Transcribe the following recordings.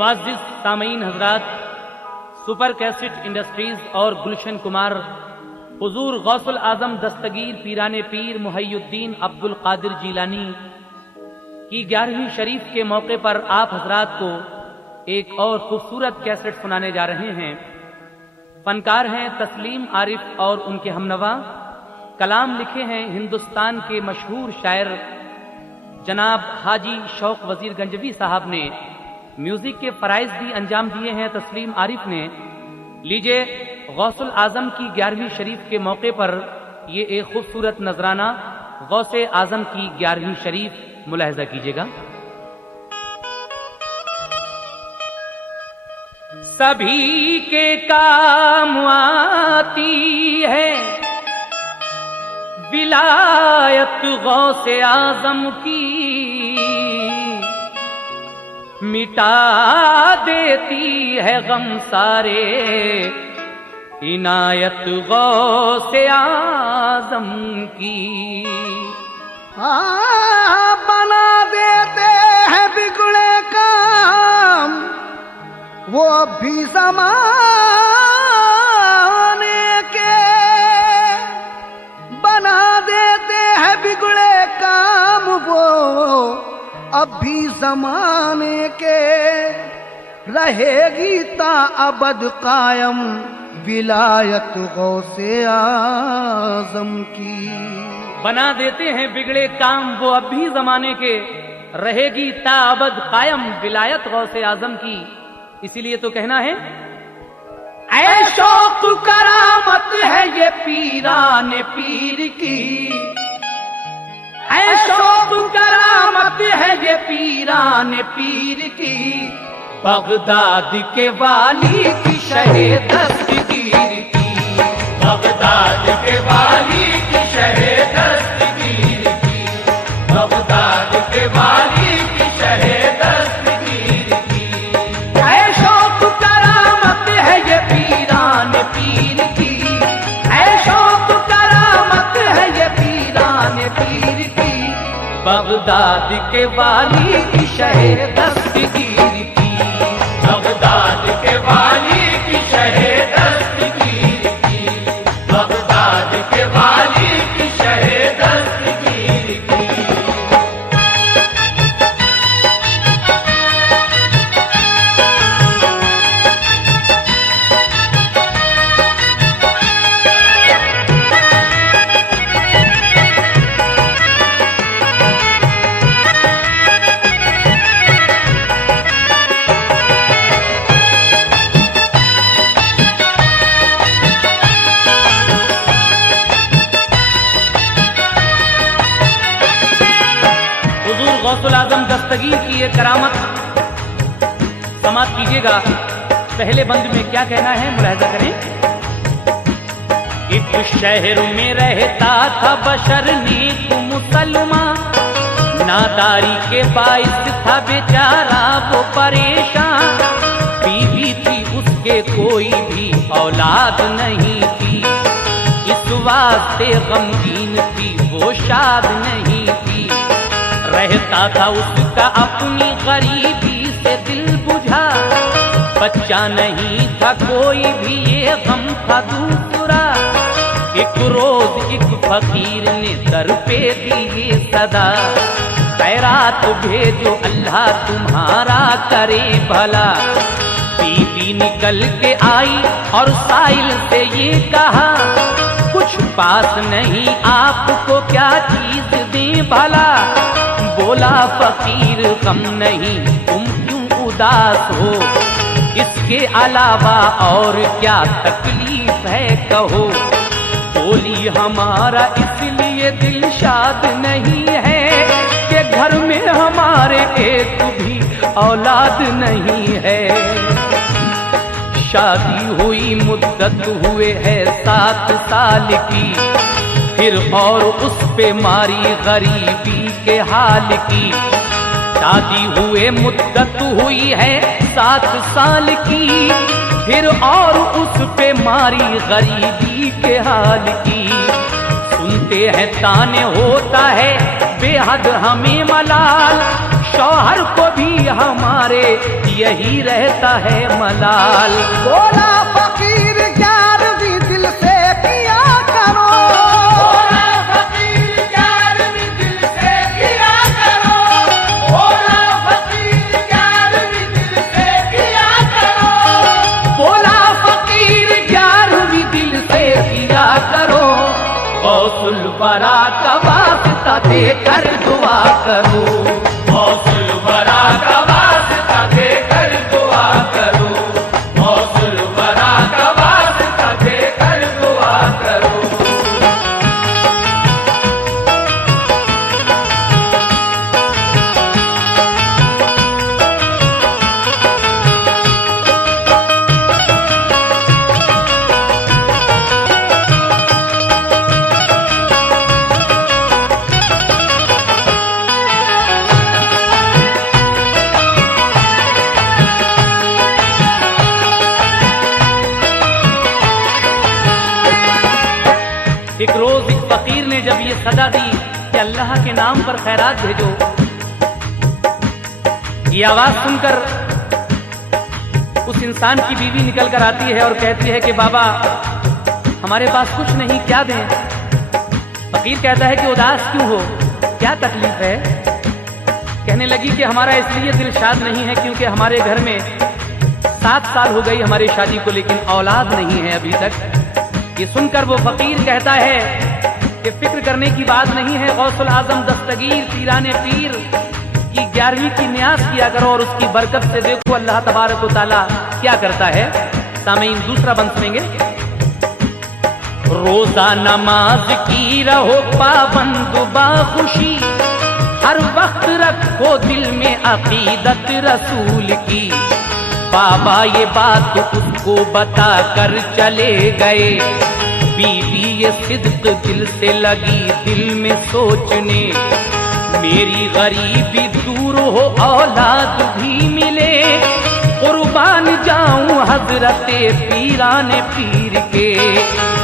मुअज़्ज़िज़ सामीन हज़रात, super cassette industries और गुलशन कुमार हुजूर गौसुल आजम दस्तगीर पीराने पीर मुहय्युद्दीन अब्दुल कादिर जीलानी की 11वीं शरीफ के मौके पर आप हजरात को एक और खूबसूरत कैसेट सुनाने जा रहे हैं। फनकार हैं तस्लीम आरिफ और उनके हमनवा। कलाम लिखे हैं हिंदुस्तान के मशहूर शायर जनाब हाजी शौक वजीर गंजवी साहब ने। म्यूजिक के फराइज भी अंजाम दिए हैं तस्लीम आरिफ ने। लीजिए गौसुल आजम की 11वीं शरीफ के मौके पर ये एक खूबसूरत नजराना गौसे आजम की 11वीं शरीफ मुलाहिजा कीजिएगा। सभी के काम आती है विलायत गौसे आजम की, मिटा देती है गम सारे इनायत गौसे आजम की। बना देते हैं बिगड़े काम वो भी ज़माने के, बना देते हैं बिगड़े काम वो अब भी ज़माने के, रहेगी ता अबद कायम विलायत गौसे आज़म की। बना देते हैं बिगड़े काम वो अब भी जमाने के, रहेगी ता अबद कायम विलायत गौसे आजम की। इसीलिए तो कहना है ऐ शौक करामत है ये पीराने पीर की, ऐ शौक करामत है ये पीराने पीर की, बगदाद के वाली की शहे दस्तगीर की, बगदाद के वाली की शहे दस्तगीर की, बगदाद के वाली की शहे दस्तगीर की। ऐ शौक करामत है ये पीराने पीर की, ऐ शौक करामत है ये पीराने पीर की, बगदाद के वाली की शहे दस्तगीर की, बगदाद के वाली की शहे दस्तगीर की, बगदाद के वाली की शहे दस्तगीर की। गौसुल आजम दस्तगीर की ये करामत समाप्त कीजिएगा। पहले बंद में क्या कहना है मुलाहिजा करें। एक शहर में रहता था बशर नेक मुसलमान, नादारी के बाइस था बेचारा वो परेशान, बीवी थी उसके कोई भी औलाद नहीं थी, इस वास्ते गमगीन थी वो शाद नहीं थी, रहता था उसका अपनी गरीबी से दिल बुझा, बच्चा नहीं था कोई भी ये गम था दूसरा, एक रोज एक फकीर ने दर पे दी सदा, खैरात भेजो अल्लाह तुम्हारा करे भला, बीवी निकल के आई और साइल से ये कहा, कुछ पास नहीं आपको क्या चीज दें भला, बोला फकीर गम नहीं तुम क्यों उदास हो, इसके अलावा और क्या तकलीफ है कहो, बोली हमारा इसलिए दिल शाद नहीं है कि घर में हमारे एक भी औलाद नहीं है, शादी हुई मुद्दत हुए है 7 साल की, फिर और उस पे मारी गरीबी के हाल की, शादी हुए मुद्दत हुई है 7 साल की, फिर और उस पे मारी गरीबी के हाल की, सुनते हैं ताने होता है बेहद हमें मलाल, शौहर को भी हमारे यही रहता है मलाल। बोला फकीर 11वीं दिल से किया करो, बोला फकीर 11वीं दिल से किया करो, बोला फकीर 11वीं दिल से किया करो, बोला फकीर 11वीं दिल से किया करो। गौसुल बरा का वास्ता देकर दुआ करो, गौसुल बरा का वास्ता देकर दुआ करो, गौसुल बरा का वास्ता देकर दुआ करो। एक रोज एक फकीर ने जब ये सदा दी कि अल्लाह के नाम पर खैरात भेजो, ये आवाज सुनकर उस इंसान की बीवी निकल कर आती है और कहती है कि बाबा हमारे पास कुछ नहीं, क्या दें? फकीर कहता है कि उदास क्यों हो, क्या तकलीफ है? कहने लगी कि हमारा इसलिए दिल शाद नहीं है क्योंकि हमारे घर में 7 साल हो गई हमारी शादी को, लेकिन औलाद नहीं है अभी तक। ये सुनकर वो फकीर कहता है कि फिक्र करने की बात नहीं है, गौसुल आजम दस्तगीर पीराने पीर की 11वीं की न्यास किया करो और उसकी बरकत से देखो अल्लाह तबारक व तआला क्या करता है। सामीन दूसरा बंद सुनेंगे। रोजा नमाज की रहो पाबंद बाखुशी, हर वक्त रखो दिल में अकीदत रसूल की। बाबा ये बात उसको बता कर चले गए, बीवी ये सिद्क दिल से लगी दिल में सोचने, मेरी गरीबी दूर हो औलाद भी मिले, कुर्बान जाऊं हजरते पीराने पीर के,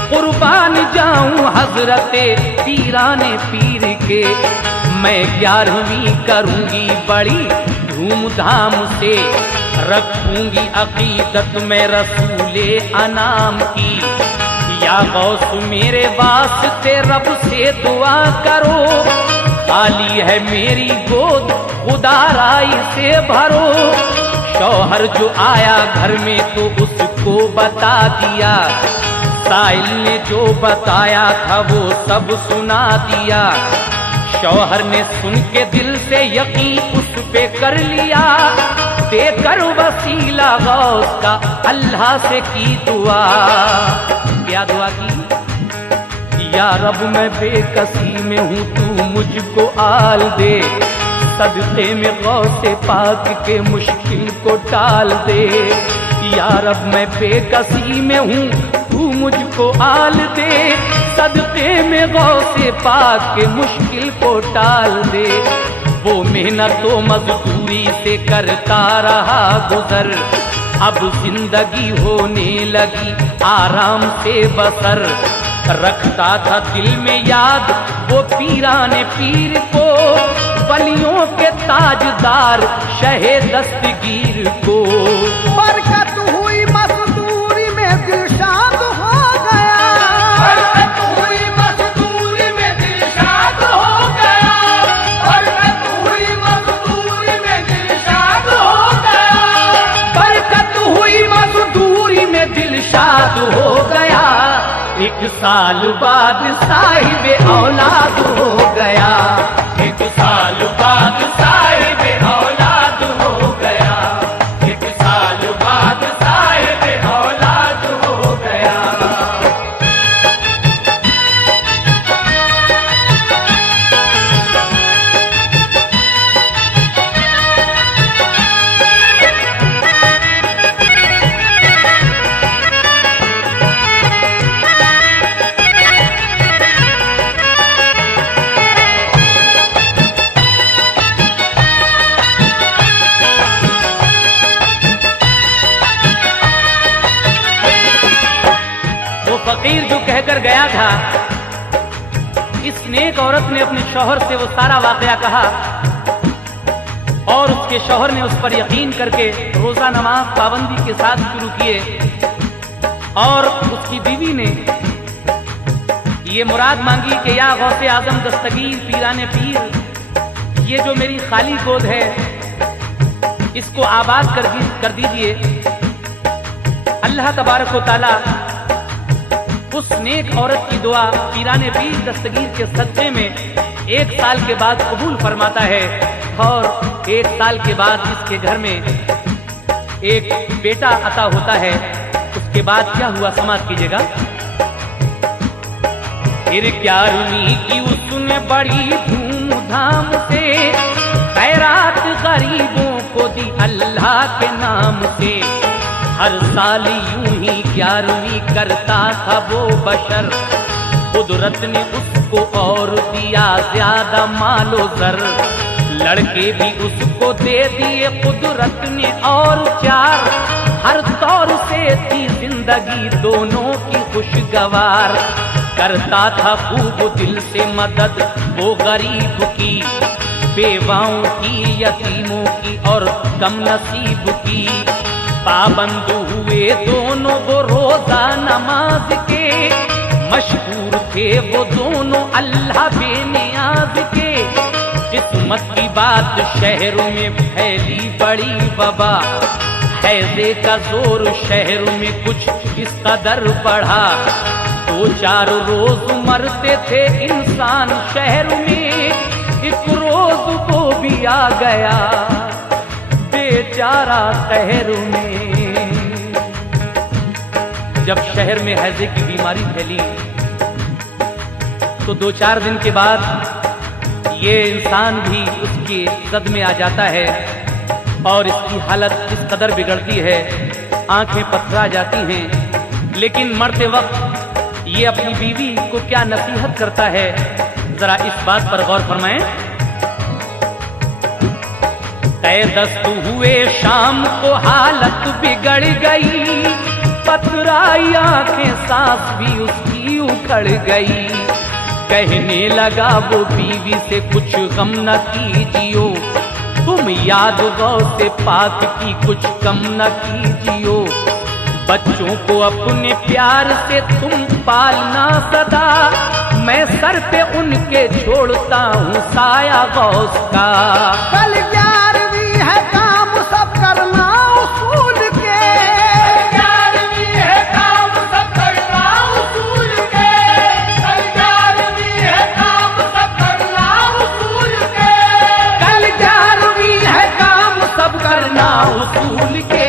कुर्बान जाऊं हजरते पीराने पीर के। मैं 11वीं करूंगी बड़ी धूमधाम से, रखूंगी अकीदत में रसूले अनाम की। या गौस मेरे वास्ते रब से दुआ करो, खाली है मेरी गोद खुदाराई से भरो। शौहर जो आया घर में तो उसको बता दिया, साइल ने जो बताया था वो सब सुना दिया। शौहर ने सुन के दिल से यकीन उस पे कर लिया, देकर वसीला गौस का अल्लाह से की दुआ। क्या दुआ की? या रब मैं बेकसी में हूँ तू मुझको आल दे, सदक़े में गौसे पाक के मुश्किल को टाल दे। या रब मैं बेकसी में हूँ तू मुझको आल दे, सदक़े में गौसे पाक के मुश्किल को टाल दे। वो मेहनत तो मजदूरी से करता रहा गुजर, अब जिंदगी होने लगी आराम से बसर। रखता था दिल में याद वो पीराने पीर को, बलियों के ताजदार शहे दस्तगीर को। बरकत हुई मजदूरी में दिल शाद हो गया, बरकत हुई मजदूरी में दिल शाद हो गया, बरकत हुई मजदूरी में दिल शाद हो गया, बरकत हुई मजदूरी में दिल शाद हो गया। 1 साल बाद साहिब औलाद हो गया, 1 साल बाद साहिब औलाद हो गया, 1 साल बाद साहिब औलाद हो गया। फकीर जो कहकर गया था, इस नेक औरत ने अपने शौहर से वो सारा वाकया कहा और उसके शौहर ने उस पर यकीन करके रोजा नमाज पाबंदी के साथ शुरू किए और उसकी बीवी ने ये मुराद मांगी कि या गौसे आजम दस्तगीर पीराने पीर, ये जो मेरी खाली गोद है इसको आबाद कर दीजिए। अल्लाह तबारक व तआला उस नेक औरत की दुआ पीराने पीर दस्तगीर के सदक़े में 1 साल के बाद कबूल फरमाता है और 1 साल के बाद इसके घर में एक बेटा अता होता है। उसके बाद क्या हुआ समाज कीजिएगा। फिर 11वीं की उसने बड़ी धूमधाम से खैरात गरीबों को दी अल्लाह के नाम से। हर साल यूं ही 11वीं करता था वो बशर, कुदरत ने उसको और दिया ज्यादा मालो जर। लड़के भी उसको दे दिए कुदरत ने और 4, हर तौर से थी जिंदगी दोनों की खुशगवार। करता था खूब दिल से मदद वो गरीब की, बेवाओं की, यतीमों की और कम नसीब की। पाबंद हुए दोनों वो रोजा नमाज के, मशहूर थे वो दोनों अल्लाह बेनियाज के। किस्मत की बात शहरों में फैली बड़ी वबा, हैजे का जोर शहरों में कुछ इस कदर बढ़ा। 2-4 रोज मरते थे इंसान शहर में, एक रोज वो भी आ गया बेचारा शहर में। जब शहर में हैजे की बीमारी फैली तो 2-4 दिन के बाद ये इंसान भी उसके सदमे आ जाता है और इसकी हालत इस कदर बिगड़ती है, आंखें पथरा जाती हैं। लेकिन मरते वक्त ये अपनी बीवी को क्या नसीहत करता है, जरा इस बात पर गौर फरमाएं। तय दस्त हुए शाम को हालत बिगड़ गई, पथराई आंखें सांस भी उसकी उखड़ गई। कहने लगा वो बीवी से कुछ गम न कीजियो, तुम याद गौसे पाक की कुछ कम न कीजियो। बच्चों को अपने प्यार से तुम पालना सदा, मैं सर पे उनके छोड़ता हूँ साया गौस का। कल 11वीं है काम सब करना उसूल के, 11वीं है काम सब करना उसूल के, कल 11वीं है काम सब करना उसूल के, कल 11वीं है काम सब करना उसूल के।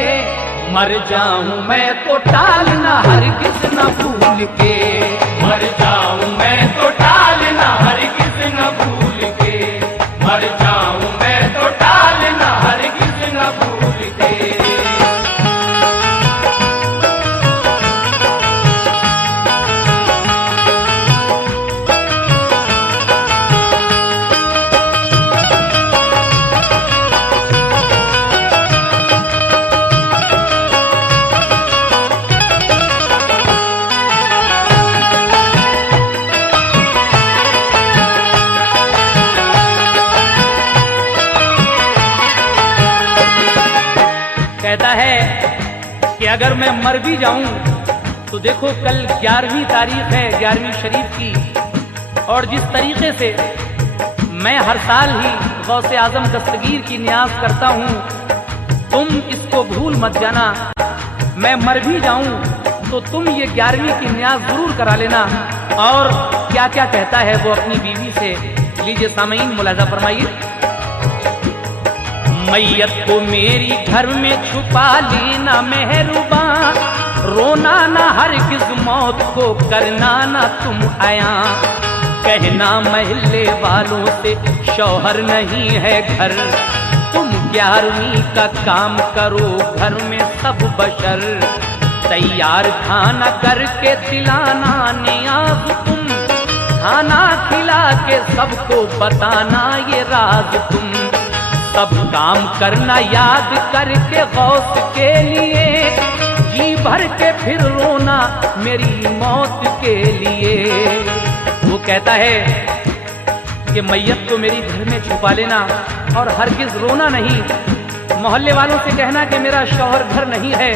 मर जाऊं मैं तो टालना हरगिज़ न भूल के, मर जाऊं मैं तो टालना हरगिज़ न भूल के, मर जाऊं मैं तो टालना हरगिज़ न भूल के। कहता है कि अगर मैं मर भी जाऊं तो देखो कल 11वीं तारीख है 11वीं शरीफ की, और जिस तरीके से मैं हर साल ही गौसे आजम दस्तगीर की नियाज करता हूं, तुम इसको भूल मत जाना। मैं मर भी जाऊं तो तुम ये 11वीं की नियाज जरूर करा लेना। और क्या क्या कहता है वो अपनी बीवी से, लीजिए सामईन मुलाजा फरमाइए। मैयत को मेरी घर में छुपा लेना मेहरबान, रोना ना हरगिज़ मौत को करना ना तुम आया। कहना महल्ले वालों से शौहर नहीं है घर, तुम 11वीं का काम करो घर में सब बशर। तैयार खाना करके दिलाना नियाज तुम, खाना खिला के सबको बताना ये राज तुम। सब काम करना याद करके गौस के लिए, जी भर के फिर रोना मेरी मौत के लिए। वो कहता है कि मैयत को मेरी घर में छुपा लेना, और हरगिज रोना नहीं। मोहल्ले वालों से कहना कि मेरा शौहर घर नहीं है,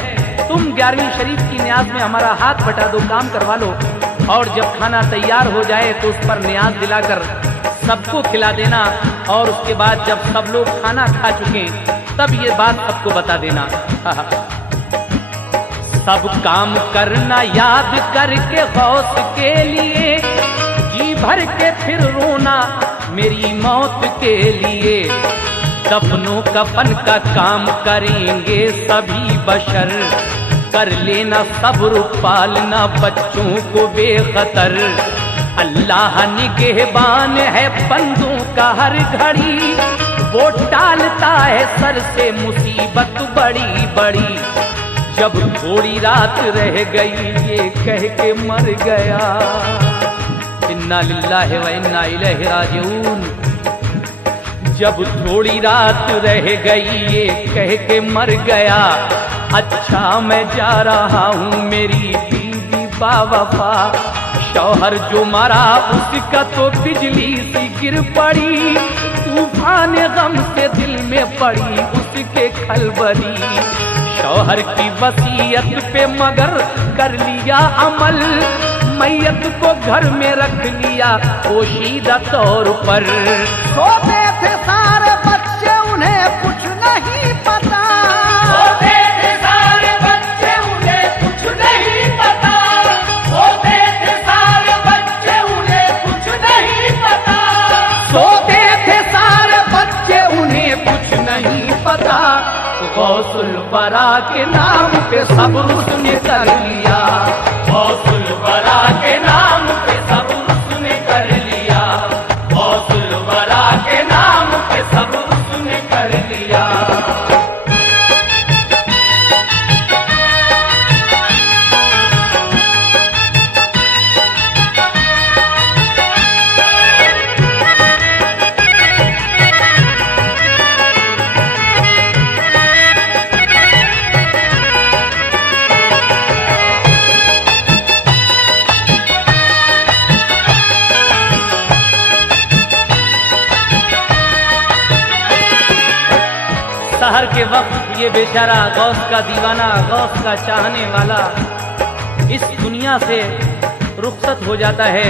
तुम 11वीं शरीफ की न्याज में हमारा हाथ बटा दो, काम करवा लो, और जब खाना तैयार हो जाए तो उस पर न्याज दिलाकर सबको खिला देना, और उसके बाद जब सब लोग खाना खा चुके तब ये बात सबको बता देना। सब काम करना याद करके गौस के लिए, जी भर के फिर रोना मेरी मौत के लिए। दफनों कफन का काम करेंगे सभी बशर, कर लेना सब्र पालना बच्चों को बेखतर। अल्लाह निगहबान है बंदों का हर घड़ी, वो टालता है सर से मुसीबत बड़ी बड़ी। जब थोड़ी रात रह गई ये कह के मर गया, इन्ना लिल्लाहि व इन्ना इलैहि राजिऊन। जब थोड़ी रात रह गई ये कह के मर गया, अच्छा मैं जा रहा हूँ मेरी बीवी बावफा। शौहर जो मरा उसका तो बिजली सी गिर पड़ी, तूफान गम से दिल में पड़ी उसके खलबली। शौहर की वसीयत पे मगर कर लिया अमल, मैयत को घर में रख लिया पोशीदा तौर पर। सोते थे सारे बच्चे उन्हें कुछ नहीं पता, सोते थे सारे बच्चे उन्हें कुछ नहीं पता, सोते थे सारे बच्चे उन्हें कुछ नहीं पता, सोते थे सारे बच्चे उन्हें कुछ नहीं पता। गौसुल बरा के नाम पे सब उसने कर लिया, गौसुल बरा के नाम पे सब उसने कर लिया, गौसुल बरा के नाम पे सब उसने कर लिया। सहर के वक्त ये बेचारा गौस का दीवाना, गौस का चाहने वाला इस दुनिया से रुखसत हो जाता है,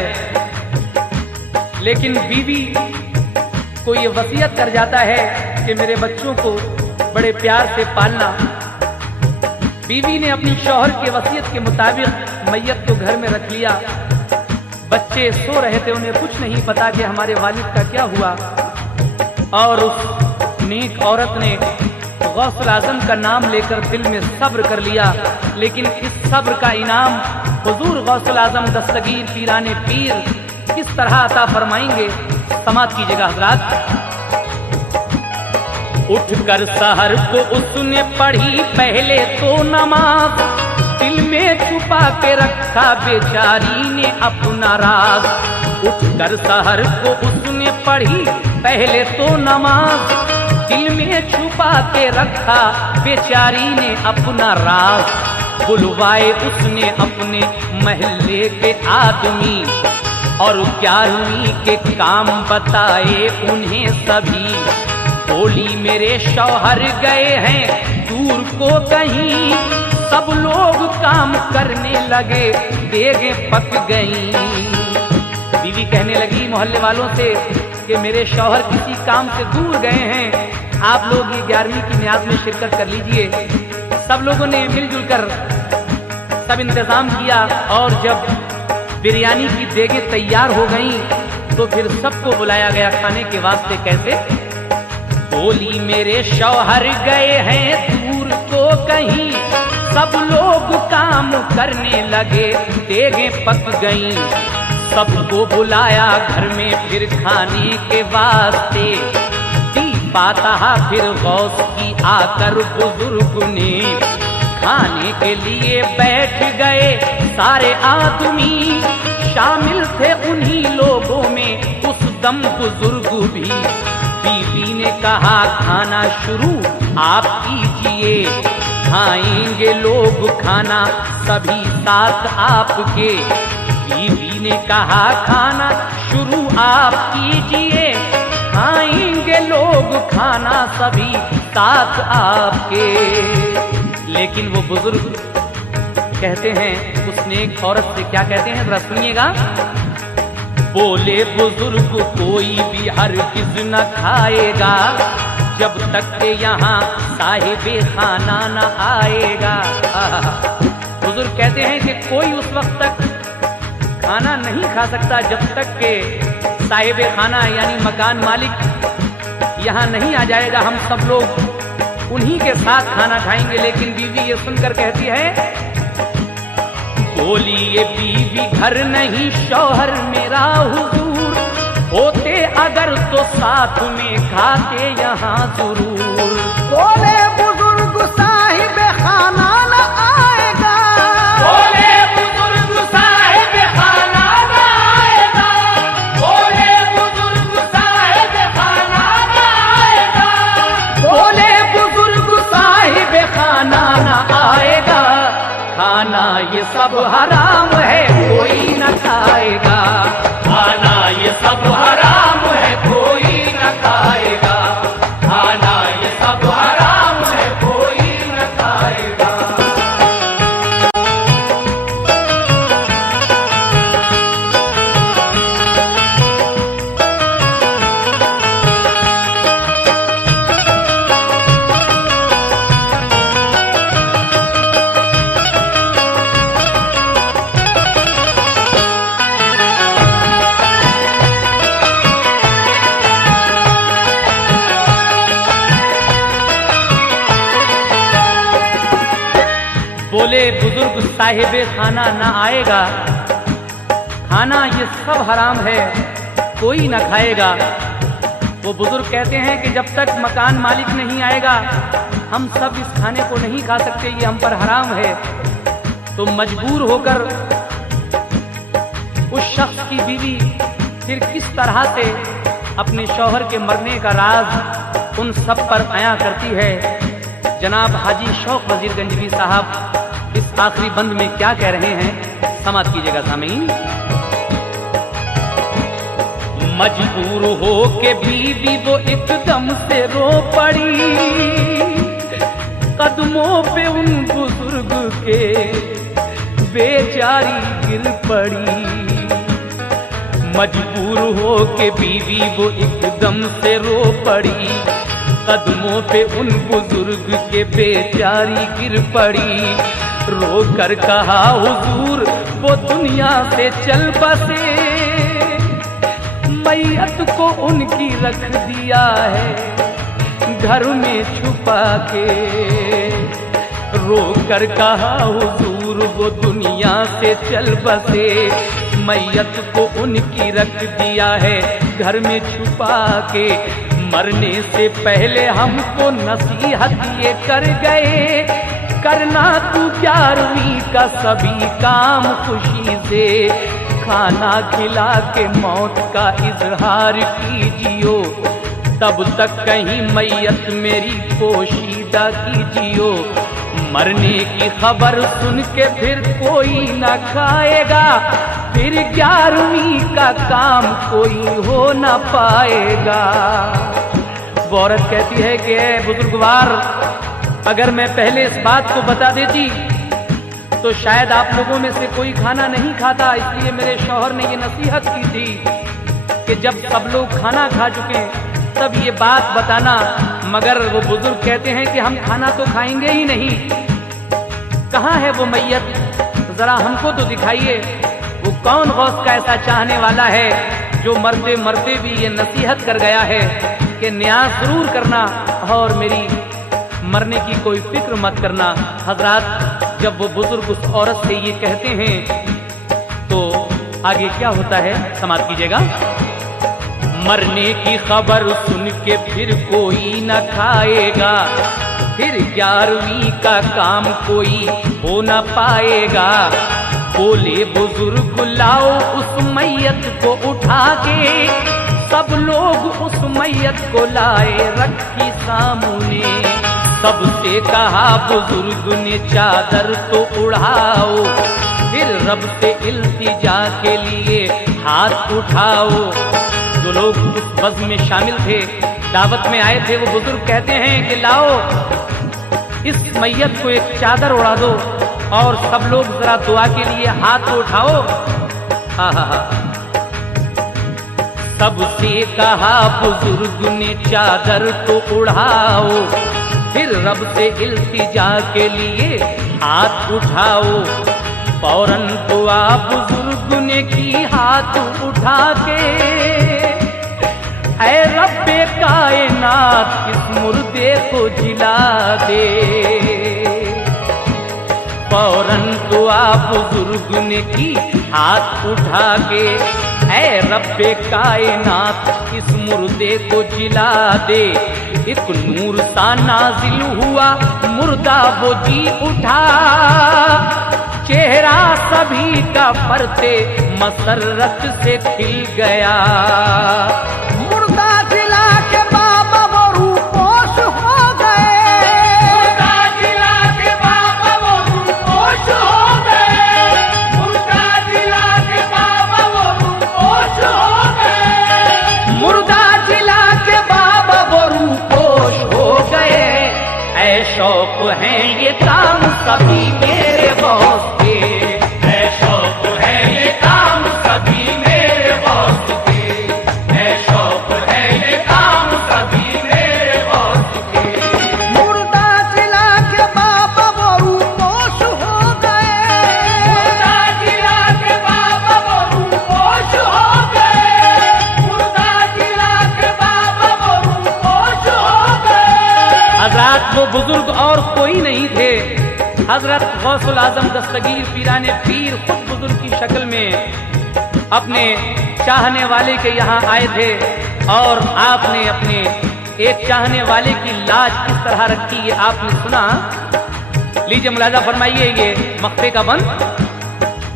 लेकिन बीवी को ये वसीयत कर जाता है कि मेरे बच्चों को बड़े प्यार से पालना। बीवी ने अपनी शौहर के वसीयत के मुताबिक मैयत को घर में रख लिया। बच्चे सो रहे थे, उन्हें कुछ नहीं पता कि हमारे वालिद का क्या हुआ, और उस नेक औरत ने गौसुल आजम का नाम लेकर दिल में सब्र कर लिया। लेकिन इस सब्र का इनाम हुजूर गौसुल आजम दस्तगीर पीराने पीर किस तरह अता फरमाएंगे, समात कीजिएगा हजरात। उठकर सहर को उसने पढ़ी पहले तो नमाज, दिल में छुपा के रखा बेचारी ने अपना राज। उठकर सहर को उसने पढ़ी पहले तो नमाज, दिल में छुपा के रखा बेचारी ने अपना राज। बुलवाए उसने अपने महल्ले के आदमी, और 11वीं के काम बताए उन्हें सभी। बोली मेरे शौहर गए हैं दूर को कहीं, सब लोग काम करने लगे देगें पक गईं। बीवी कहने लगी मोहल्ले वालों से कि मेरे शौहर किसी काम से दूर गए हैं, आप लोग ये 11वीं की न्याज में शिरकत कर लीजिए। सब लोगों ने मिलजुल कर सब इंतजाम किया, और जब बिरयानी की देगें तैयार हो गईं तो फिर सबको बुलाया गया खाने के वास्ते। कैसे? बोली मेरे शौहर गए हैं दूर को कहीं, सब लोग काम करने लगे देगें पक गईं। सबको बुलाया घर में फिर खाने के वास्ते, पाता फिर गौस की आकर बुजुर्ग ने। खाने के लिए बैठ गए सारे आदमी, शामिल थे उन्हीं लोगों में उस दम बुजुर्ग भी। बीवी ने कहा खाना शुरू आप कीजिए, खाएंगे लोग खाना सभी साथ आपके। बीवी ने कहा खाना शुरू आप कीजिए, खाएंगे लोग खाना सभी साथ आपके। लेकिन वो बुजुर्ग कहते हैं, उस नेक औरत से क्या कहते हैं, जरा सुनिएगा। बोले बुजुर्ग कोई भी हरगिज़ न खाएगा जब तक के यहाँ साहिबे खाना न आएगा। बुजुर्ग कहते हैं कि कोई उस वक्त तक खाना नहीं खा सकता जब तक के साहिबे खाना यानी मकान मालिक यहाँ नहीं आ जाएगा। हम सब लोग उन्हीं के साथ खाना खाएंगे। लेकिन बीवी ये सुनकर कहती है, बोली ये बीवी घर नहीं शौहर मेरा हुजूर, होते अगर तो साथ में खाते यहाँ जरूर। बोले बुजुर्ग साहिब खाना न आएगा, बोले बुजुर्ग साहिब खाना न आएगा, बोले बुजुर्ग साहिब खाना न आएगा, बोले बुजुर्ग साहिब खाना न आएगा। खाना ये सब हराम है कोई न खाएगा, खाना ये सब हराम है कोई न खाएगा, खाना ये सब हराम है कोई न खाएगा। बोले बुजुर्ग साहिबे खाना ना आएगा, खाना ये सब हराम है कोई ना खाएगा। वो बुजुर्ग कहते हैं कि जब तक मकान मालिक नहीं आएगा हम सब इस खाने को नहीं खा सकते, ये हम पर हराम है। तो मजबूर होकर उस शख्स की बीवी फिर किस तरह से अपने शौहर के मरने का राज उन सब पर आया करती है। जनाब हाजी शौक वजीर गंजवी साहब इस आखिरी बंद में क्या कह रहे हैं, समाप्त कीजिएगा सामीन। मजबूर हो के बीवी वो एकदम से रो पड़ी, कदमों पे उन बुजुर्ग के बेचारी गिर पड़ी। मजबूर हो के बीवी वो एकदम से रो पड़ी, कदमों पे उन बुजुर्ग के बेचारी गिर पड़ी। रो कर कहा हुजूर वो दुनिया से चल बसे, मैयत को उनकी रख दिया है घर में छुपा के। रो कर कहा हुजूर वो दुनिया से चल बसे, मैयत को उनकी रख दिया है घर में छुपा के। मरने से पहले हमको नसीहत ये कर गए, करना तू 11वीं का सभी काम खुशी से। खाना खिला के मौत का इजहार कीजियो, तब तक कहीं मैयत मेरी पोशीदा कीजियो। मरने की खबर सुन के फिर कोई न खाएगा, फिर 11वीं का काम कोई हो न पाएगा। वो औरत कहती है कि ऐ बुजुर्गवार, अगर मैं पहले इस बात को बता देती तो शायद आप लोगों में से कोई खाना नहीं खाता। इसलिए मेरे शौहर ने ये नसीहत की थी कि जब सब लोग खाना खा चुके तब ये बात बताना। मगर वो बुजुर्ग कहते हैं कि हम खाना तो खाएंगे ही नहीं। कहाँ है वो मैयत, जरा हमको तो दिखाइए। वो कौन गौस का ऐसा चाहने वाला है जो मरते मरते भी ये नसीहत कर गया है कि न्याज जरूर करना और मेरी मरने की कोई फिक्र मत करना। हजरात, जब वो बुजुर्ग उस औरत से ये कहते हैं तो आगे क्या होता है, समाप्त कीजिएगा। मरने की खबर सुन के फिर कोई न खाएगा, फिर 11वीं का काम कोई हो न पाएगा। बोले बुजुर्ग लाओ उस मैयत को उठा के, सब लोग उस मैयत को लाए रखी सामने। सबसे कहा बुजुर्ग ने चादर तो उड़ाओ, फिर रब से इल्तिजा के लिए हाथ उठाओ। जो लोग उस बज़्म में शामिल थे, दावत में आए थे, वो बुजुर्ग कहते हैं कि लाओ इस मैयत को एक चादर उड़ा दो और सब लोग जरा दुआ के लिए हाथ तो उठाओ। हा। सबसे कहा बुजुर्ग ने चादर तो उड़ाओ, फिर रब से इल्तिजा के लिए हाथ उठाओ। फौरन दुआ बुजुर्ग ने की हाथ उठा के, ऐ रब्बे कायनात इस मुर्दे को जिला दे। फौरन दुआ बुजुर्ग ने की हाथ उठा के, ऐ रब्बे कायनात इस मुर्दे को जिला दे। एक नूर सा नाजिल हुआ, मुर्दा वो जी उठा, चेहरा सभी का फरते मसरत से खिल गया। मुर्दा जिला के बाबा वो रूपोश हो गए, मुर्दा जिला के बाबा वो रूपोश हो गए, मुर्दा जिला के बाबा वो रूपोश हो गए, मुर्दा जिला के बाबा वो रूपोश हो गए। ऐ शौक है ये काम सभी मेरे बॉस के, ऐ शौक है ये काम सभी मेरे बॉस के, ऐ शौक है ये काम सभी मेरे बॉस के। मुर्दा जिला के बाबा वो रूपोश हो गए, मुर्दा जिला के बाबा वो रूपोश हो गए, मुर्दा जिला के बाबा वो रूपोश हो गए। हजरत वो बुजुर्ग और कोई नहीं थे, हजरत गौसुल आजम दस्तगीर पीराने पीर खुद बुजुर्ग की शक्ल में अपने चाहने वाले के यहाँ आए थे और आपने अपने एक चाहने वाले की लाज किस तरह रखी ये आपने सुना। लीजिए मुलाजा फरमाइए ये मक्फे का बंद।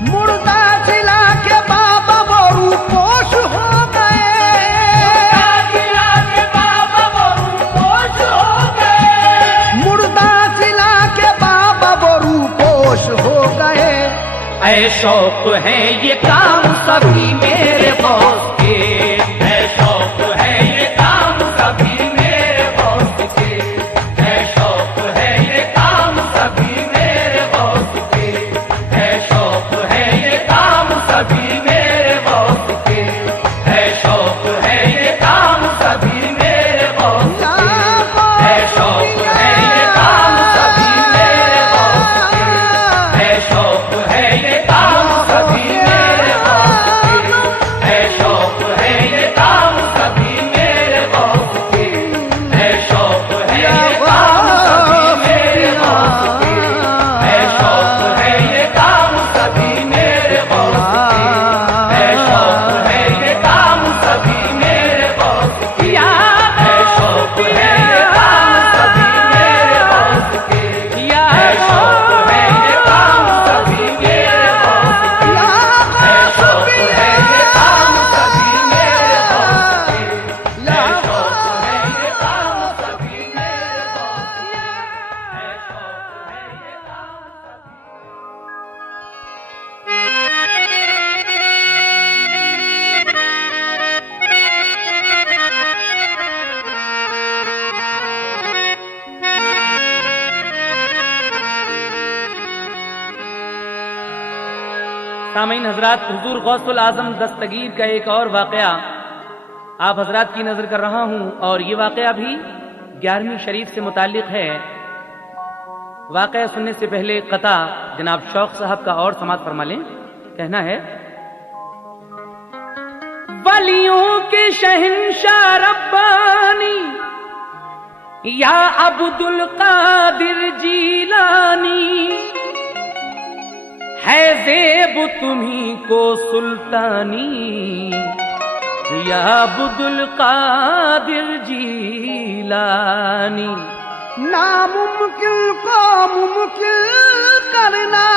मुर्दा जिला के बाबा वो रूपोश हो गए, मुर्दा जिला के बाबा वो रूपोश हो गए, मुर्दा जिला के बाबा वो रूपोश हो गए। ऐ शौक है ये काम सभी मेरे बॉस के, ऐ शौक है ये काम सभी मेरे बॉस के, ऐ शौक है ये काम सभी मेरे बॉस के, ऐ शौक है ये काम सभी मेरे बॉस के, ऐ शौक है ये काम सभी मेरे बॉस के, ऐ शौक है ये काम सभी मेरे बॉस के, ऐ शौक है ये काम सभी मेरे बॉस के, ऐ शौक है ये काम सभी मेरे बॉस के, ऐ शौक है ये काम सभी मेरे बॉस के, ऐ शौक है ये काम सभी मेरे बॉस के, ऐ शौक है ये काम सभी मेरे बॉस के, ऐ शौक है ये काम सभी मेरे बॉस के, ऐ शौक है ये काम सभी मेरे बॉस के, ऐ शौक है ये काम सभी मेरे बॉस के, ऐ शौक है ये काम सभी मेरे बॉस के, ऐ शौक है ये काम सभी। सामीन हजरात, हुजूर गौसुल आजम दस्तगीर का एक और वाकया आप हजरात की नजर कर रहा हूं और ये वाकया भी 11वीं शरीफ से मुताल्लिक है। वाकया सुनने से पहले कता जनाब शौक साहब का और समात फरमा लें। कहना है, वलियों के शहंशाह रब्बानी या अब्दुल कादिर जीलानी, है ज़ेब तुम्ही को सुल्तानी या अब्दुल कादिर जीलानी। नामुमकिन को मुमकिन करना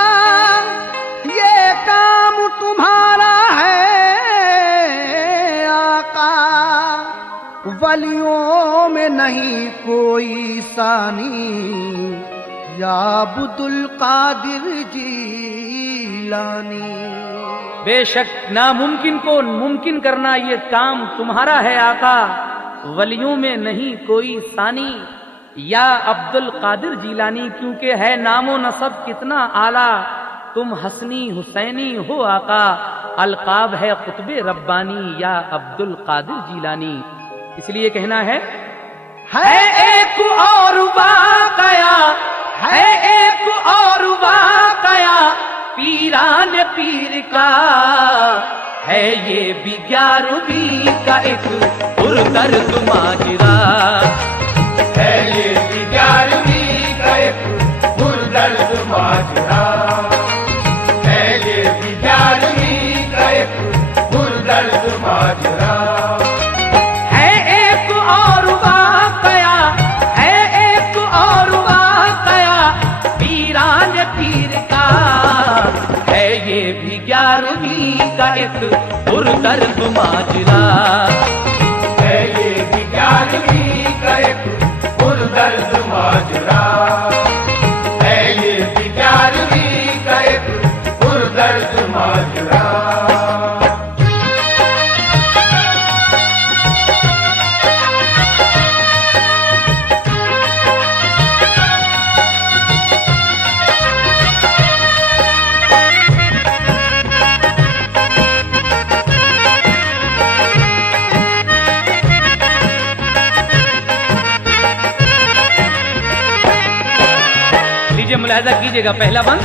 ये काम तुम्हारा है आका, वलियों में नहीं कोई सानी या अब्दुल कादिर जीलानी। बेशक नामुमकिन को मुमकिन करना ये काम तुम्हारा है आका, वलियों में नहीं कोई सानी। या अब्दुल कादिर जीलानी, क्योंकि है नामो नसब कितना आला, तुम हसनी हुसैनी हो आका, अलकाब है कुतबे रब्बानी या अब्दुल कादिर जीलानी। इसलिए कहना है एक और वाकया, है एक और वाकया पीरान पीर का, है ये भी 11वीं का एक पुरदर्द माजरा, है ये भी 11वीं का एक पुरदर्द माजरा, है ये भी 11वीं का एक पुरदर्द माजरा। है एक और वाकया, है एक और वाकया पीरान पीर का, है ये भी 11वीं का एक पुरदर्द माजरा, है ये भी 11वीं का एक पुरदर्द माजरा, है ये भी 11वीं का एक पुरदर्द माजरा। मुलाहिजा कीजिएगा पहला बंद।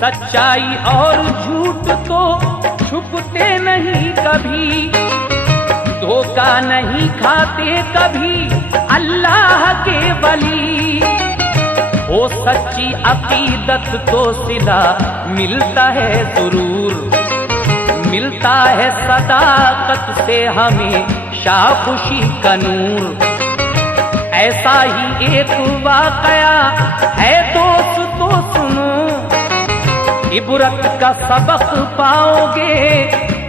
सच्चाई और झूठ तो छुपते नहीं कभी, धोखा नहीं खाते कभी अल्लाह के वली, हो सच्ची अकीदत तो सिला मिलता है सुरूर, मिलता है सदाकत से हमें शाखुशी का नूर। ऐसा ही एक वाकया है दोस्त तो सुनो, इबरत का सबक पाओगे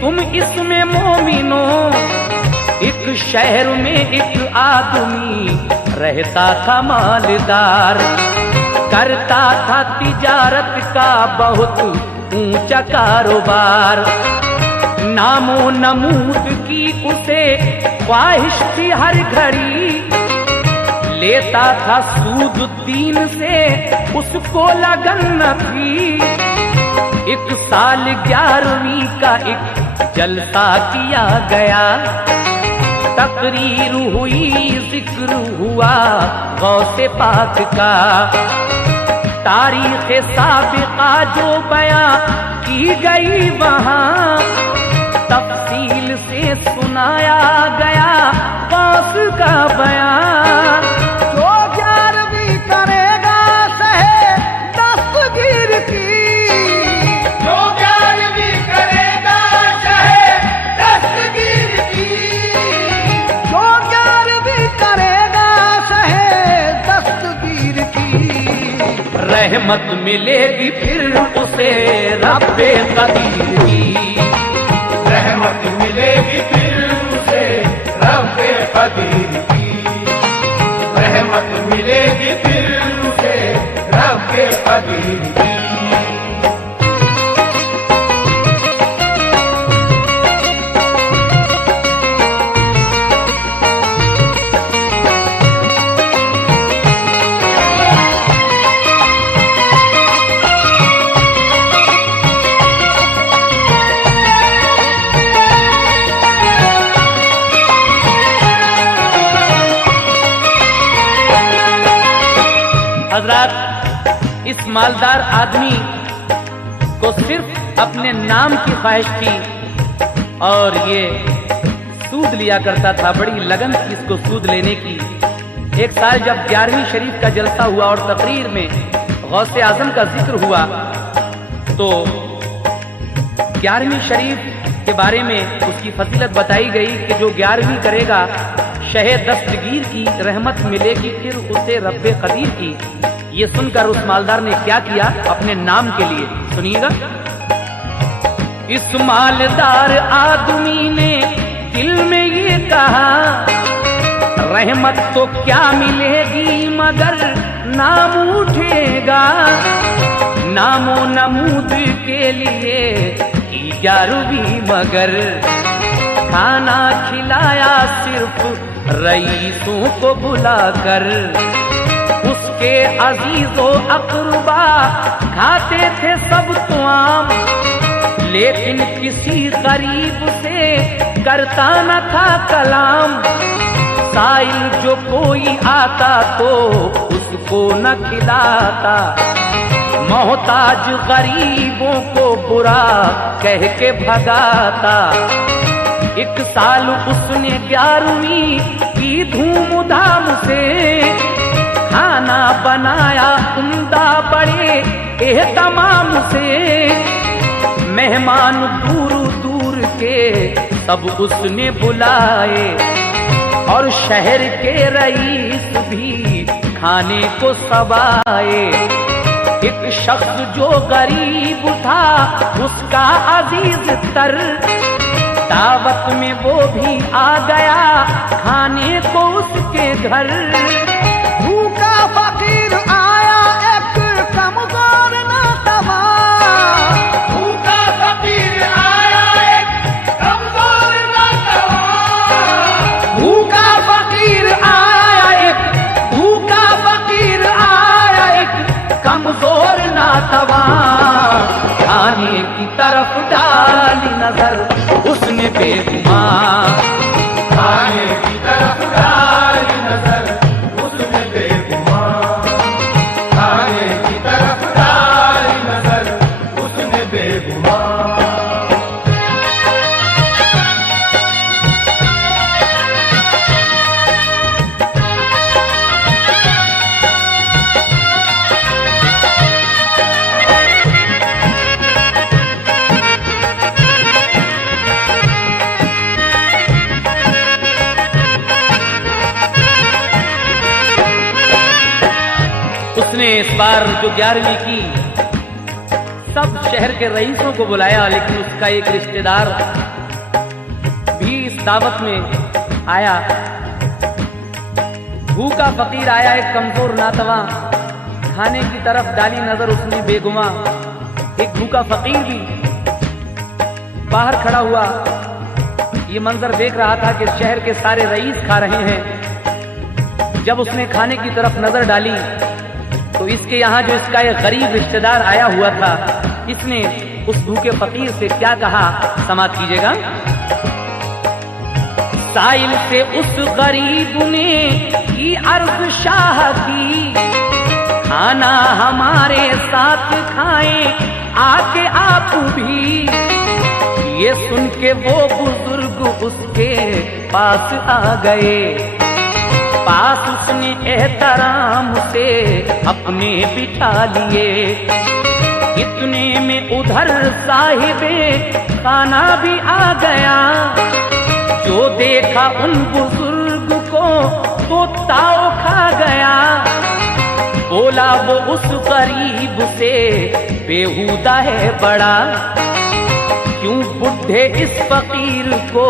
तुम इसमें मोमिनो। एक शहर में एक आदमी रहता था मालदार, करता था तिजारत का बहुत ऊंचा कारोबार, नामो नमूद की उसे ख्वाहिश थी हर घड़ी, लेता था सूद दीन से उसको लगन न थी। एक साल 11वीं का एक जलसा किया गया, तकरीर हुई जिक्र हुआ गौसे पाक का, तारीख साबिका जो बयां की गई वहां, तफसील से सुनाया गया गौस का बयां। जो 11वीं करेगा सहे दस्तगीर की, जो 11वीं करेगा सहे दस्तगीर की, जो 11वीं करेगा सहे दस्तगीर की, रहमत मिलेगी फिर उसे रब्बे कदीर की, रहमत मिलेगी फिर उसे रब्बे कदीर की, रहमत मिलेगी फिर उसे रब्बे कदीर की। हजरात, इस मालदार आदमी को सिर्फ अपने नाम की ख्वाहिश थी और ये सूद लिया करता था, बड़ी लगन थी इसको सूद लेने की। एक साल जब 11वीं शरीफ का जलसा हुआ और तकरीर में गौसे आजम का जिक्र हुआ, तो 11वीं शरीफ के बारे में उसकी फजीलत बताई गई कि जो 11वीं करेगा शहे दस्तगीर की, रहमत मिलेगी फिर उसे रब्बे कदीर की। ये सुनकर उस मालदार ने क्या किया अपने नाम के लिए, सुनिएगा। इस मालदार आदमी ने दिल में ये कहा, रहमत तो क्या मिलेगी मगर नाम उठेगा। नामो नमूद के लिए की 11वीं मगर खाना खिलाया सिर्फ रईसों को बुलाकर। उसके अजीजो अकरबा खाते थे सब तो आम, लेकिन किसी गरीब से करता न था कलाम। साइल जो कोई आता तो उसको न खिलाता, मोहताज गरीबों को बुरा कह के भगाता। एक साल उसने 11वीं की धूमधाम से खाना बनाया उम्दा बड़े एहतमाम से। मेहमान दूर दूर के सब उसने बुलाए, और शहर के रईस भी खाने को सब आए। एक शख्स जो गरीब था उसका अजीज तर, दावत में वो भी आ गया खाने को उसके घर। भूखा फकीर आया एक कमजोर नातवा, भूखा फकीर आया एक कमजोर नातवा। भूखा फकीर आया एक, भूखा फकीर आया एक कमजोर नातवा। खाने की तरफ डाली नजर उसने बेगुमान, खाने की तरफ डाली नजर उसने बेगुमान। खाने की तरफ डाली नजर उसने बेगुमान। उसने इस बार जो 11वीं की सब शहर के रईसों को बुलाया, लेकिन उसका एक रिश्तेदार भी इस दावत में आया। भूखा फकीर आया एक कमजोर नातवा, खाने की तरफ डाली नजर उसने बेगुमा। एक भूखा फकीर भी बाहर खड़ा हुआ, ये मंजर देख रहा था कि शहर के सारे रईस खा रहे हैं। जब उसने खाने की तरफ नजर डाली तो इसके यहाँ जो इसका एक गरीब रिश्तेदार आया हुआ था, इसने उस भूखे फकीर से क्या कहा, समाप्त कीजिएगा। साइल से उस गरीब ने की अर्ज शाह की, खाना हमारे साथ खाएं आके आप भी। ये सुन के वो बुजुर्ग उसके पास आ गए, पास उसने एहतराम से अपने बिठा लिए। इतने में उधर साहिबे खाना भी आ गया, जो देखा उन बुजुर्ग को तो ताव खा गया। बोला वो उस गरीब से, बेहुदा है बड़ा, क्यों बुढ़े इस फकीर को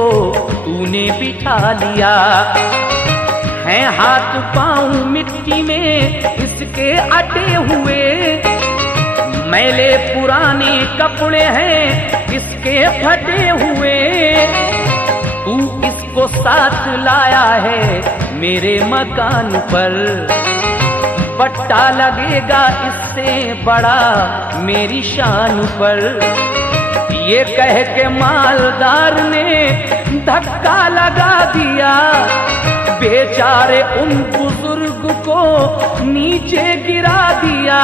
तूने बिठा लिया। हैं हाथ पांव मिट्टी में इसके अटे हुए, मैले पुराने कपड़े हैं इसके फटे हुए। तू इसको साथ लाया है मेरे मकान पर, पट्टा लगेगा इससे बड़ा मेरी शान पर। ये कह के मालदार ने धक्का लगा दिया, बेचारे उन बुजुर्ग को नीचे गिरा दिया।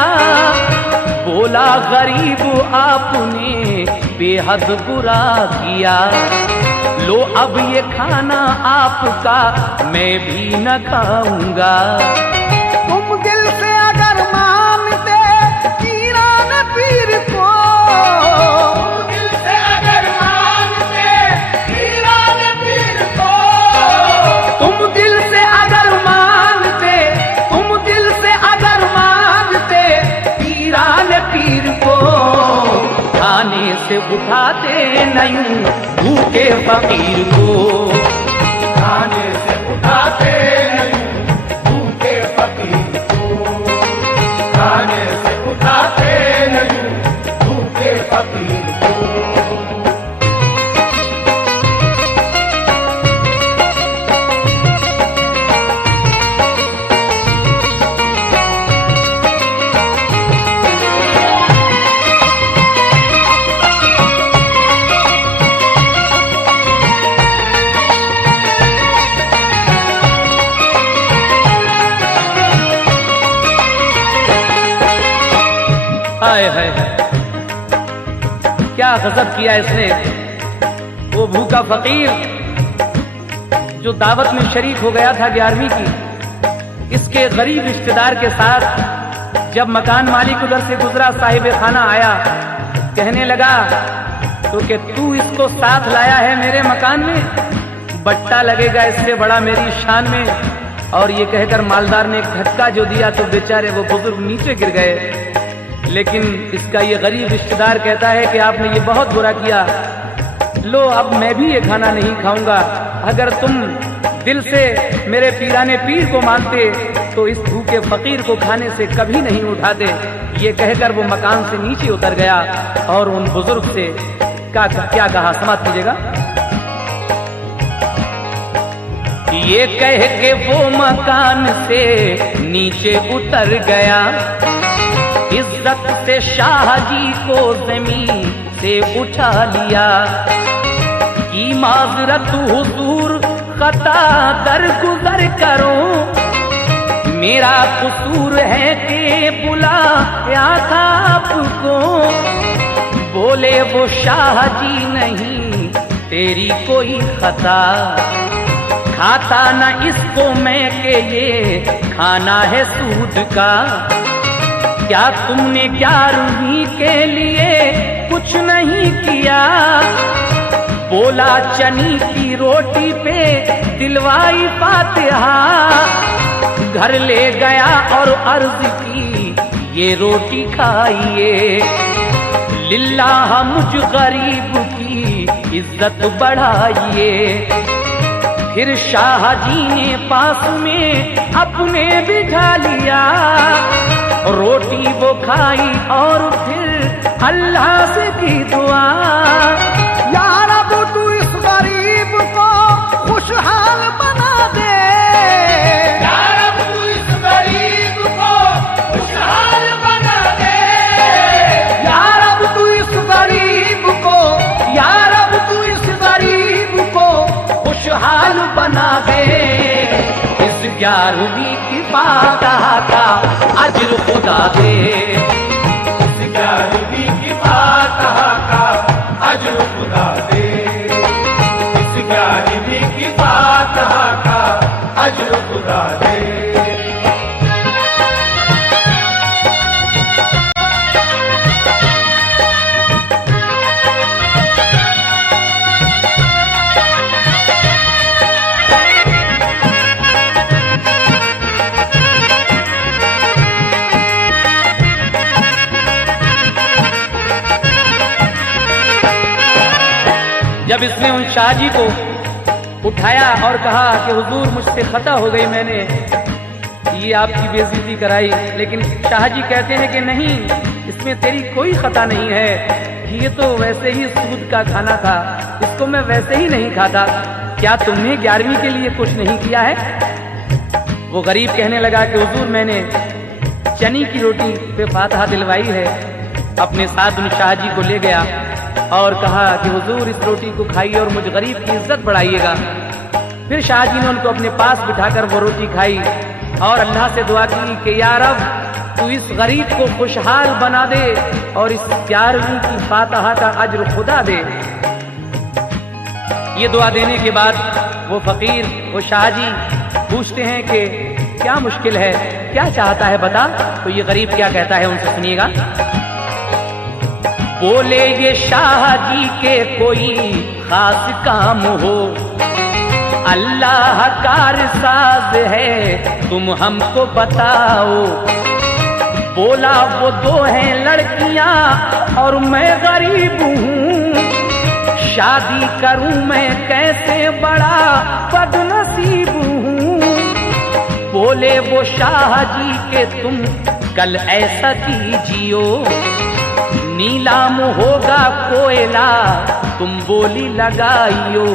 बोला गरीब आपने बेहद बुरा किया, लो अब ये खाना आपका मैं भी न खाऊंगा। तुम दिल से अगर मानते ईरान पीर को, दिल से अगर मानते ईरान पीर को, तुम दिल से अगर मानते, तुम दिल से अगर मानते ईरान पीर को, खाने से उठाते नहीं भूखे फकीर को। खाने से उठाते नहीं भूखे फकीर को। हाय हाय, क्या गजब किया इसने। वो भूखा फकीर जो दावत में शरीक हो गया था 11वीं की, इसके गरीब रिश्तेदार के साथ जब मकान मालिक उधर से गुजरा, साहिब खाना आया, कहने लगा तो कि तू इसको साथ लाया है मेरे मकान में, बट्टा लगेगा इससे बड़ा मेरी शान में। और ये कहकर मालदार ने एक धक्का जो दिया तो बेचारे वो बुजुर्ग नीचे गिर गए। लेकिन इसका ये गरीब रिश्तेदार कहता है कि आपने ये बहुत बुरा किया, लो अब मैं भी ये खाना नहीं खाऊंगा। अगर तुम दिल से मेरे पीराने पीर को मानते तो इस भूखे फकीर को खाने से कभी नहीं उठाते। ये कहकर वो मकान से नीचे उतर गया और उन बुजुर्ग से क्या कहा, समाप्त कीजिएगा। ये कह के वो मकान से नीचे उतर गया, इज्जत से शाह जी को जमीन से उठा लिया, की माजरत हुजूर खता दरगुजर करो, मेरा कसूर है कि बुलाया था आपको। बोले वो शाह जी नहीं तेरी कोई खता, खाता न इसको मैं के ये खाना है सूद का। क्या तुमने 11वीं के लिए कुछ नहीं किया, बोला चनी की रोटी पे दिलवाई फातिहा, घर ले गया और अर्ज की ये रोटी खाइए, लिल्लाह मुझ गरीब की इज्जत बढ़ाइए। फिर शाह जी ने पास में अपने बिठा लिया, रोटी वो खाई और फिर अल्लाह से की दुआ, या रब तू इस गरीब को खुशहाल बना दे, या रब तू इस गरीब को खुशहाल बना दे, या रब तू इस गरीब को, या रब तू इस गरीब को खुशहाल बना दे। इस 11वीं की फातिहा का अज्र खुदा दे, इस 11वीं की फातिहा का अज्र खुदा दे, इस 11वीं की फातिहा का अज्र खुदा दे। जब इसने उन शाहजी को उठाया और कहा कि हुजूर मुझसे खता हो गई, मैंने ये आपकी बेइज्जती कराई, लेकिन शाहजी कहते हैं कि नहीं, इसमें तेरी कोई खता नहीं है, ये तो वैसे ही सूद का खाना था, इसको मैं वैसे ही नहीं खाता। क्या तुमने 11वीं के लिए कुछ नहीं किया है? वो गरीब कहने लगा कि हुजूर मैंने चनी की रोटी पे फातिहा दिलवाई है। अपने साथ उन शाहजी को ले गया और कहा कि हुजूर इस रोटी को खाइए और मुझ गरीब की इज्जत बढ़ाइएगा। फिर शाहजी ने उनको अपने पास बिठाकर वो रोटी खाई और अल्लाह से दुआ की कि या रब तू इस गरीब को खुशहाल बना दे और इस 11वीं की फातिहा का अज्र खुदा दे। ये दुआ देने के बाद वो फकीर, वो शाहजी पूछते हैं कि क्या मुश्किल है, क्या चाहता है बता। तो ये गरीब क्या कहता है, उनसे सुनिएगा। बोले ये शाह जी के कोई खास काम हो, अल्लाह कारसाज है तुम हमको बताओ। बोला वो 2 हैं लड़कियां और मैं गरीब हूँ, शादी करूं मैं कैसे बड़ा बदनसीब हूँ। बोले वो शाह जी के तुम कल ऐसा कीजियो, नीलाम होगा कोयला तुम बोली लगाइयो।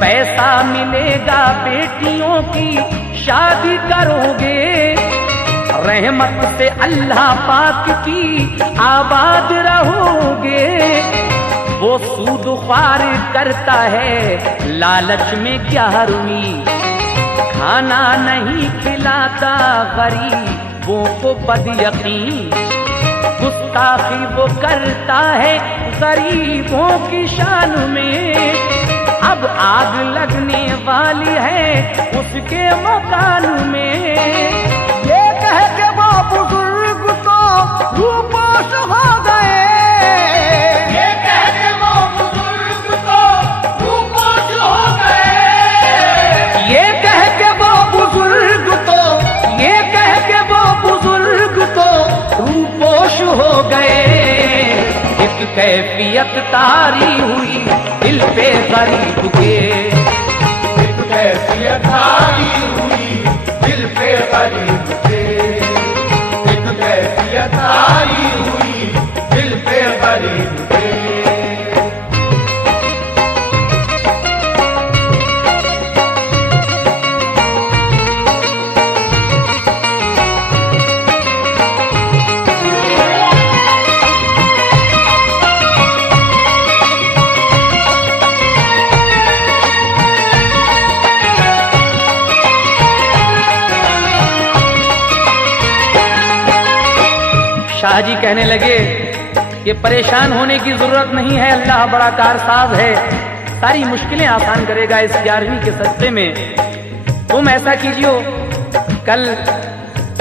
पैसा मिलेगा बेटियों की शादी करोगे, रहमत से अल्लाह पाक की आबाद रहोगे। वो सूद ख्वार करता है लालच में 11वीं, खाना नहीं खिलाता गरीबों को बदयकीन। गुस्ताखी वो करता है गरीबों की शान में। अब आग लगने वाली है उसके मकान में। ये कह के वो बुजुर्ग तो रूपोश हो गए। ये कह के वो बुजुर्ग तो रूपोश हो गए। ये कह के वो बुजुर्ग तो, ये कह के वो बुजुर्ग तो रूपोश हो गए। एक कैफियत तारी हुई दिल पे गरीब के। एक कैफियत तारी हुई दिल पे गरीब के। एक कैफियत तारी हुई दिल पे गरीब के। शाह जी कहने लगे कि परेशान होने की जरूरत नहीं है, अल्लाह बड़ा कारसाज है, सारी मुश्किलें आसान करेगा इस 11वीं के सस्ते में। तुम ऐसा कीजियो, कल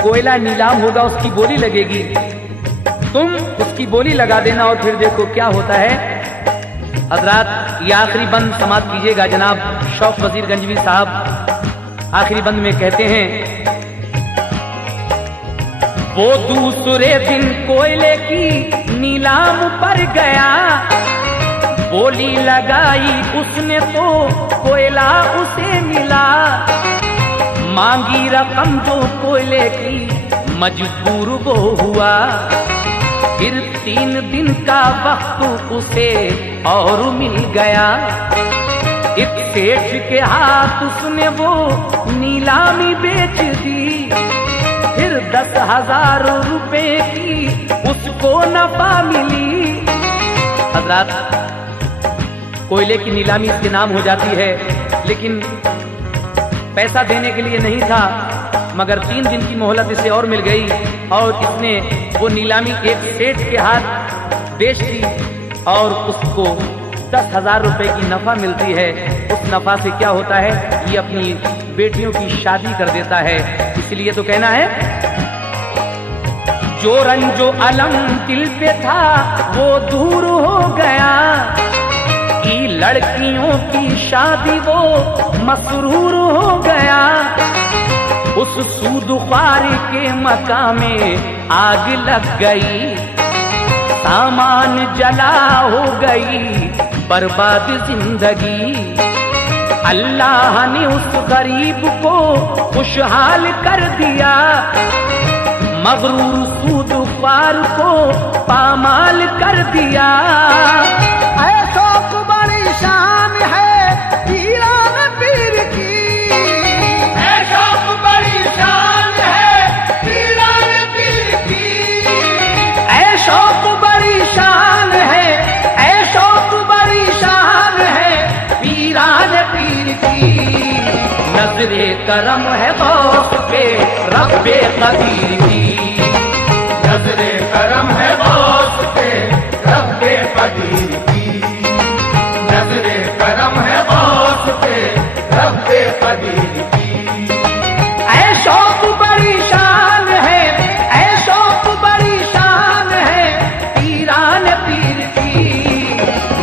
कोयला नीलाम होगा, उसकी बोली लगेगी, तुम उसकी बोली लगा देना और फिर देखो क्या होता है। हजरात ये आखिरी बंद समाप्त कीजिएगा। जनाब शौक वजीर गंजवी साहब आखिरी बंद में कहते हैं, वो दूसरे दिन कोयले की नीलाम पर गया। बोली लगाई उसने तो कोयला उसे मिला। मांगी रकम जो कोयले की मजबूर वो हुआ। फिर 3 दिन का वक्त उसे और मिल गया। एक सेठ के हाथ उसने वो नीलामी बेच दी। फिर 10,000 रुपए की उसको नफा मिली। हजरात कोयले की नीलामी इसके नाम हो जाती है, लेकिन पैसा देने के लिए नहीं था, मगर 3 दिन की मोहलत इसे और मिल गई और इसने वो नीलामी एक सेठ के हाथ बेच दी और उसको 10,000 रुपए की नफा मिलती है। उस नफा से क्या होता है, ये अपनी बेटियों की शादी कर देता है। इसलिए तो कहना है, जो रंजो अलम दिल पे था वो दूर हो गया। की लड़कियों की शादी वो मसरूर हो गया। उस सूदख्वार के मकान में आग लग गई। सामान जला हो गई बर्बाद जिंदगी। अल्लाह ने उस गरीब को खुशहाल कर दिया। मगरूर सूदख्वार को पामाल कर दिया। ऐसो को बड़ी शान है पीरान पीर की। ऐसो को बड़ी शान है पीरान पीर की। ऐसो को बड़ी शान है, ऐसो को बड़ी शान है पीरान पीर की। नजरे करम है गौस पे रब्बे कदीर की। नजरे करम है गौस पे रब्बे कदीर की। नजरे करम है गौस पे रब्बे कदीर की। ऐसो को बड़ी शान है, ऐसो को बड़ी शान है पीरान पीर की।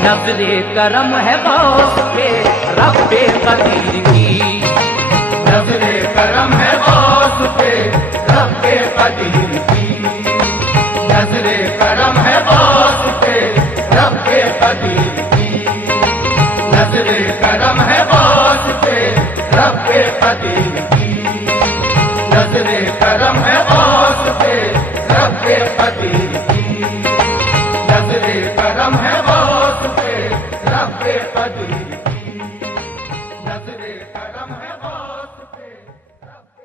नजरे करम है गौस पे रब्बे कदीर की। नजरे करम है गौस पे रब्बे कदीर की। नजरे करम है गौस पे रब्बे कदीर की। नजरे करम है गौस पे रब्बे कदीर की। नजरे करम है गौस पे रब्बे कदीर की। नजरे करम है गौस पे रब्बे कदीर की। नजरे करम है गौस पे रब्बे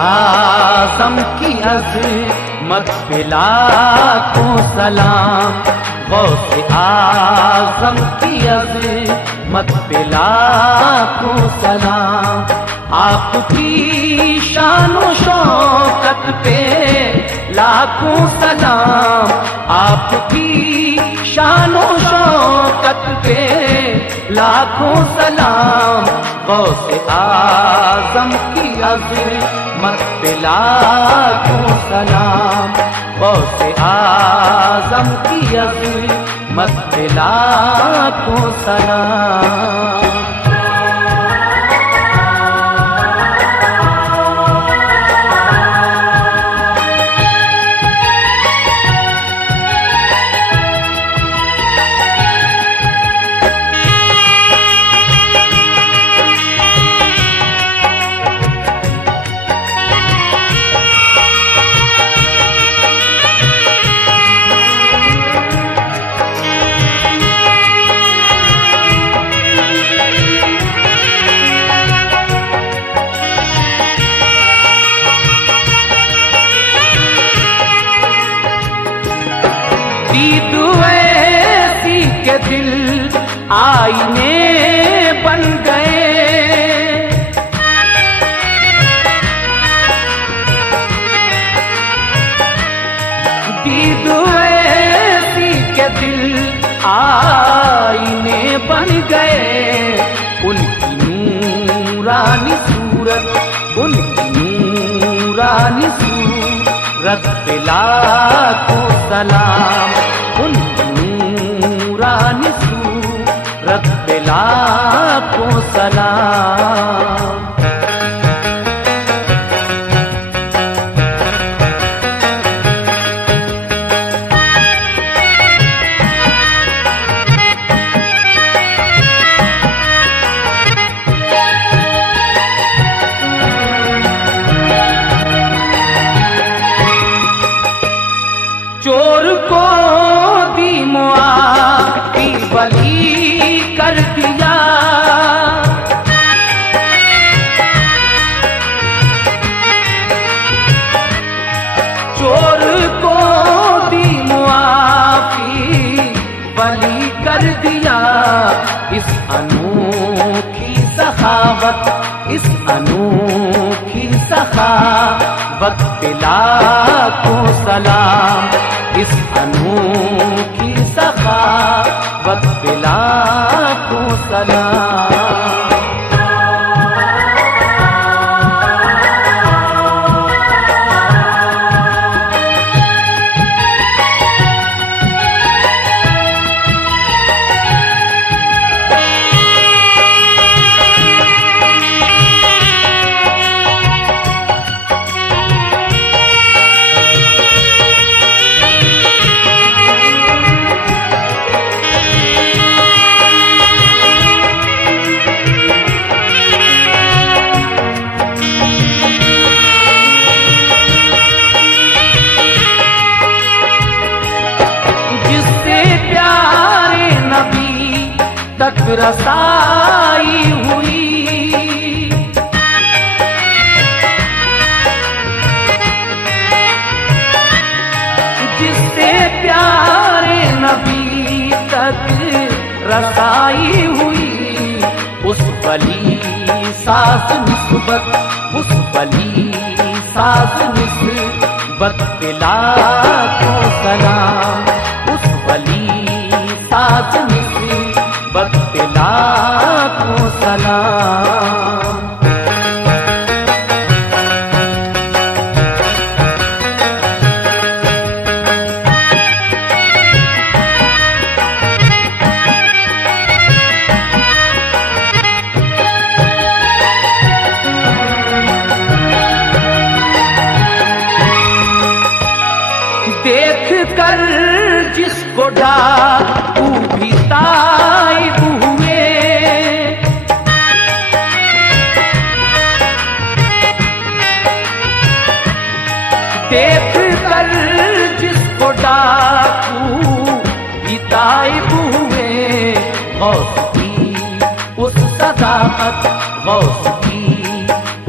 आज़म की अज़मत पे लाखों सलाम, गौसे आज़म की अज़मत पे लाखों सलाम। आपकी शानो शौकत पे लाखों सलाम, आपकी शानो शौकत पे लाखों सलाम। गौसे आज़म की अज़मत पे लाखों सलाम, गौसे आज़म की अज़मत पे लाखों सलाम। दीद ऐसी के दिल आईने बन गए, दीद ऐसी के दिल आईने बन गए। उनकी नूरानी सूरत, उनकी नूरानी सूरत पे लाखों सलाम, उनकी नूरानी सूरत पे लाखों सलाम। चोर को दी मुआफ़ी बली कर दिया, चोर को दी मुआफ़ी बली कर दिया। इस अनोखी सखावत, इस अनोखी सखावत पे लाखों सलाम, इस अनोखी सखावत पे लाखों सलाम। तक रसाई हुई, जिससे प्यारे नबी तक रसाई हुई। उस वली साज निस्बत, उस वली साज निस्बत पे लाखों सलाम, उस वली साज निस्बत पे लाखों सलाम। देख कर जिसको डाकू भी ताइब हुए, देख कर जिसको डाकू भी ताइब हुए। गौस की उस सदाकत, गौस की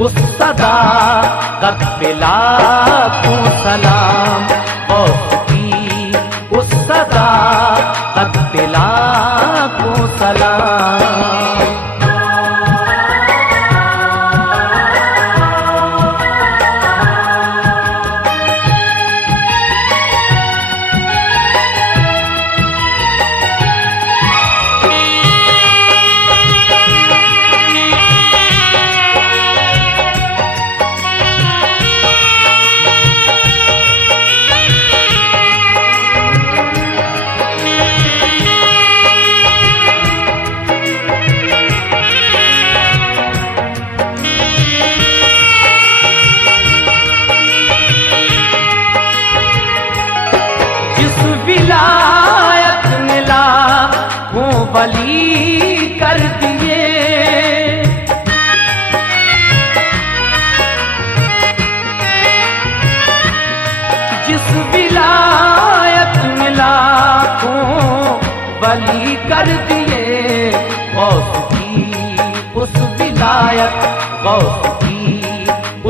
उस सदाकत पे लाखों सलाम, गौस की उस सदाकत पे लाखों सलाम। विलायत में लाखों वली कर दिए, जिस विलायत में लाखों वली कर दिए, गौस की उस विलायत, गौस की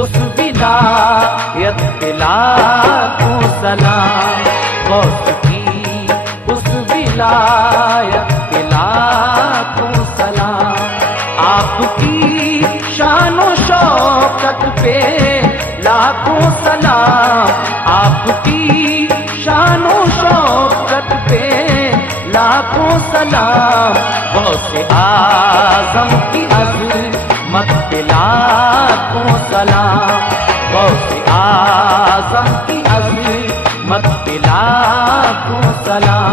उस विलायत पे लाखों सलाम, गौस की उस विलायत पे लाखों सलाम। आपकी शानो शौकत पे लाखों सलाम, आपकी शानो शौकत पे लाखों सलाम। गौसे आज़म की अज़मत पे लाखों सलाम, गौसे आज़म की अज़मत पे लाखों सलाम।